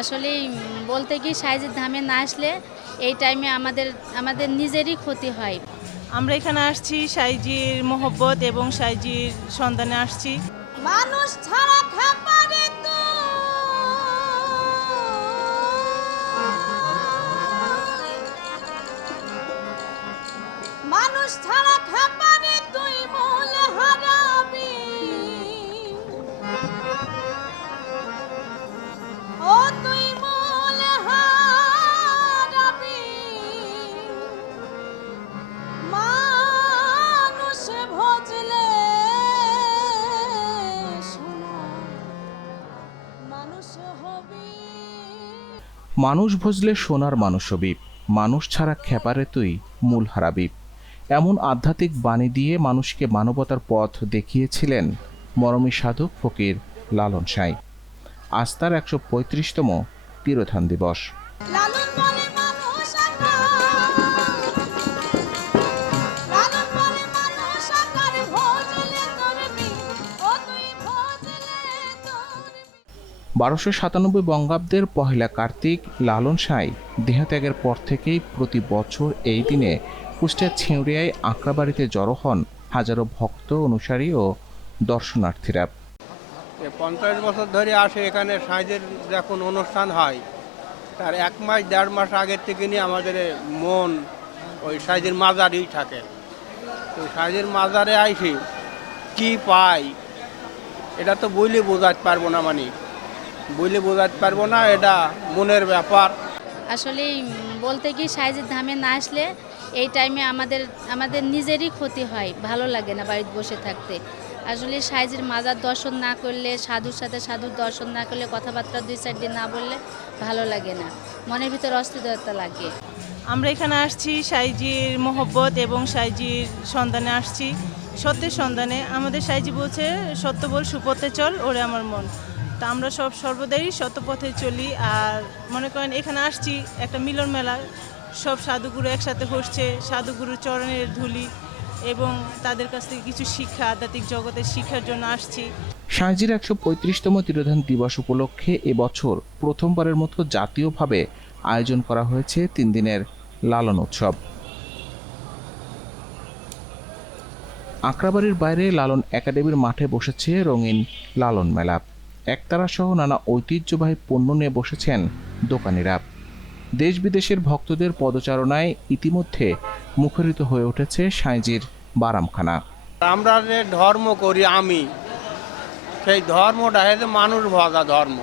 আসলে বলতে কি সাইজের ধামে না আসলে এই টাইমে আমাদের আমাদের নিজেরই ক্ষতি হয়। আমরা এখানে আসছি সাইজির মোহব্বত এবং সাইজির সন্ধানে আসছি। মানুষ ছাড়া খাপারে তো মানুষ ছাড়া খাপারে মানুষ ভজলে সোনার মানুষ হবি, মানুষ ছাড়া খেপারে তুই মূল হারাবি। এমন আধ্যাত্মিক বাণী দিয়ে মানুষকে মানবতার পথ দেখিয়েছিলেন মরমী সাধক ফকির লালন সাঁই। আস্তার তার একশো পঁয়ত্রিশতম তিরোধান দিবস। লালন বারোশো সাতানব্বই বঙ্গাব্দের পহেলা কার্তিক লালন সাঁই দেহত্যাগের পর থেকেই প্রতি বছর এই দিনে কুষ্টিয়ার ছিউড়িয়ায় আঁকড়াবাড়িতে জড়ো হন হাজারো ভক্ত, অনুসারী ও দর্শনার্থীরা। পঞ্চাশ বছর ধরে আসে এখানে সাঁজের যখন অনুষ্ঠান হয়, তার এক মাস, দেড় মাস আগের থেকে নিয়ে আমাদের মন ওই সাইজের মাজারেই থাকে। তো সাইজের মাজারে আইসি কি পাই, এটা তো বইলে বোঝাতে পারব না মানে। বইলে বোঝাতে পারব না এটা মনের ব্যাপার। আসলে বলতে কি সাইজের ধামে না আসলে এই টাইমে আমাদের আমাদের নিজেরই ক্ষতি হয় ভালো লাগে না বাড়িতে বসে থাকতে। আসলে সাইজের মাজার দর্শন না করলে সাধুর সাথে সাধুর দর্শন না করলে কথাবার্তা দুই চার দিন না বললে ভালো লাগে না। মনের ভিতর অস্থিরতা লাগে। আমরা এখানে আসছি সাইজির মোহব্বত এবং সাইজির সন্ধানে আসছি সত্যের সন্ধানে। আমাদের সাইজি বলছে সত্য বল সুপথে চল ওরে আমার মন। তা আমরা সব সর্বদাই সত্য পথে চলি। আর মনে করেন এখানে আসছি, একটা মিলন মেলা, সব সাধুগুরু একসাথে বসছে সাধুগুরু চরণের ধুলি এবং তাদের কাছ থেকে কিছু শিক্ষা, আধ্যাত্মিক জগতের শিক্ষার জন্য আসছি। সাঁজির একশো পঁয়ত্রিশতম তিরোধান দিবস উপলক্ষে এবছর প্রথমবারের মতো জাতীয়ভাবে আয়োজন করা হয়েছে তিন দিনের লালন উৎসব। আঁকড়াবাড়ির বাইরে লালন একাডেমির মাঠে বসেছে রঙিন লালন মেলা। একতারা সহ নানা ঐতিহ্যবাহী পণ্য নিয়ে বসেছেন দোকানিরা। দেশ বিদেশের ভক্তদের পদচারণায় ইতিমধ্যে মুখরিত হয়ে উঠেছে সাঁজির বারামখানা। আমরা যে ধর্ম করি আমি, সেই ধর্মটা হচ্ছে মানুষ ভজা ধর্ম।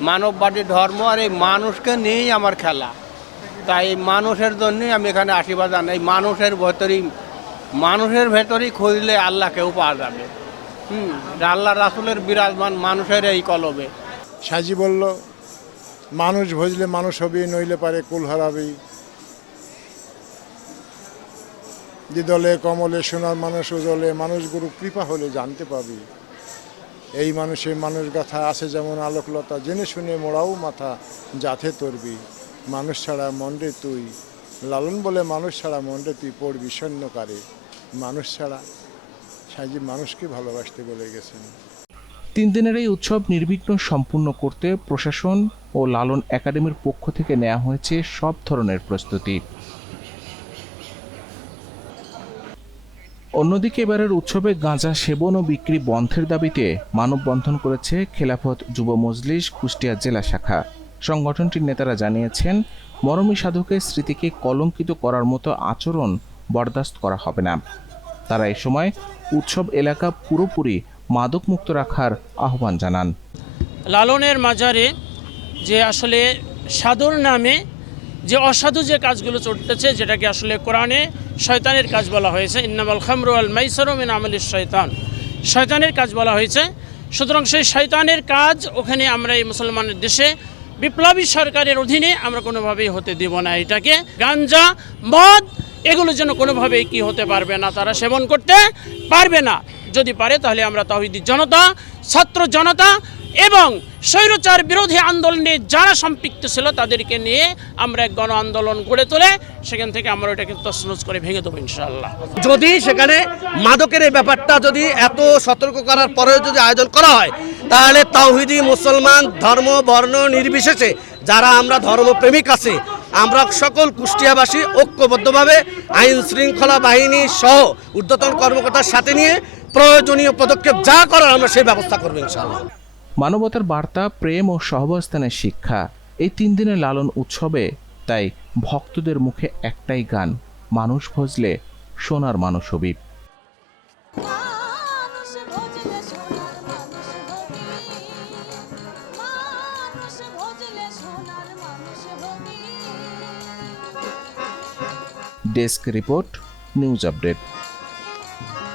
মানববাদী ধর্ম আর এই মানুষকে নিয়েই আমার খেলা। তাই মানুষের জন্যই আমি এখানে আশীর্বাদ এই মানুষের ভেতরেই মানুষের ভেতরেই খুঁজলে আল্লাহকেও পাওয়া যাবে। আল্লাহ রাসুলের বিরাজমান মানুষের এই কলবে। সাজি বলল, মানুষ ভজলে মানুষ হবি নইলে পারে কুল হারাবি দিদলে, কমলে, সোনার মানুষ উজলে মানুষ গুরু কৃপা হলে জানতে পাবি। এই মানুষের মানুষ গাথা আছে যেমন আলোকলতা, জেনে শুনে মোড়াও মাথা যাথে তরবি। মানুষ ছাড়া মন্ডে তুই, লালন বলে মানুষ ছাড়া মন্ডে তুই পড়বি সৈন্যকারে। মানুষ ছাড়া সাজি মানুষকে ভালোবাসতে বলে গেছেন। তিন দিনের এই উৎসব নির্বিঘ্ন সম্পূর্ণ করতে প্রশাসন ও লালন একাডেমির পক্ষ থেকে নেওয়া হয়েছে সব ধরনের প্রস্তুতি। অন্যদিকে এবারের উৎসবে গাঁজা সেবন ও বিক্রি বন্ধের দাবিতে মানববন্ধন করেছে খেলাফত যুব মজলিস কুষ্টিয়া জেলা শাখা। সংগঠনটির নেতারা জানিয়েছেন, মরমী সাধকের স্মৃতিকে কলঙ্কিত করার মতো আচরণ বরদাস্ত করা হবে না। তারা এ সময় উৎসব এলাকা পুরোপুরি মাদকমুক্ত রাখার আহ্বান জানান। লালনের মাজারে যে আসলে সাধুর নামে যে অসাধু যে কাজগুলো চলতেছে, যেটাকে আসলে কোরআনে শয়তানের কাজ বলা হয়েছে, ইন্নামাল খামরু আল মাইসারু মিন আমলিস শয়তান। শয়তানের কাজ বলা হয়েছে। সুতরাং সেই শয়তানের কাজ ওখানে আমরা এই মুসলমানের দেশে বিপ্লবী সরকারের অধীনে আমরা কোনোভাবেই হতে দিব না। এটাকে গাঞ্জা, মদ এগুলো যেন কোনোভাবেই কি হতে পারবে না, তারা সেবন করতে পারবে না। যদি পারে তাহলে আমরা তহিদি জনতা, ছাত্র জনতা এবং স্বৈরচার বিরোধী আন্দোলনে যারা সম্পৃক্ত ছিল তাদেরকে নিয়ে আমরা এক গণ আন্দোলন গড়ে তোলে সেখান থেকে আমরা ওটাকে তছনছ করে ভেঙে দেবো ইনশাল্লাহ যদি সেখানে মাদকের এই ব্যাপারটা যদি এত সতর্ক করার পরেও যদি আয়োজন করা হয়, তাহলে তাওহিদি মুসলমান ধর্ম, বর্ণ, নির্বিশেষে যারা আমরা ধর্মপ্রেমিক আছি আমরা সকল কুষ্টিয়াবাসী ঐক্যবদ্ধভাবে আইন শৃঙ্খলা বাহিনী সহ ঊর্ধ্বতন কর্মকর্তার সাথে নিয়ে প্রয়োজনীয় পদক্ষেপ যা করার আমরা সেই ব্যবস্থা করব ইনশাল্লাহ মানবতার বার্তা, প্রেম ও সহবস্থানের শিক্ষা, এই তিন দিনের লালন উৎসবে তাই ভক্তদের মুখে একটাই গান, মানুষ ভজলে সোনার মানুষ Habib desk report news update.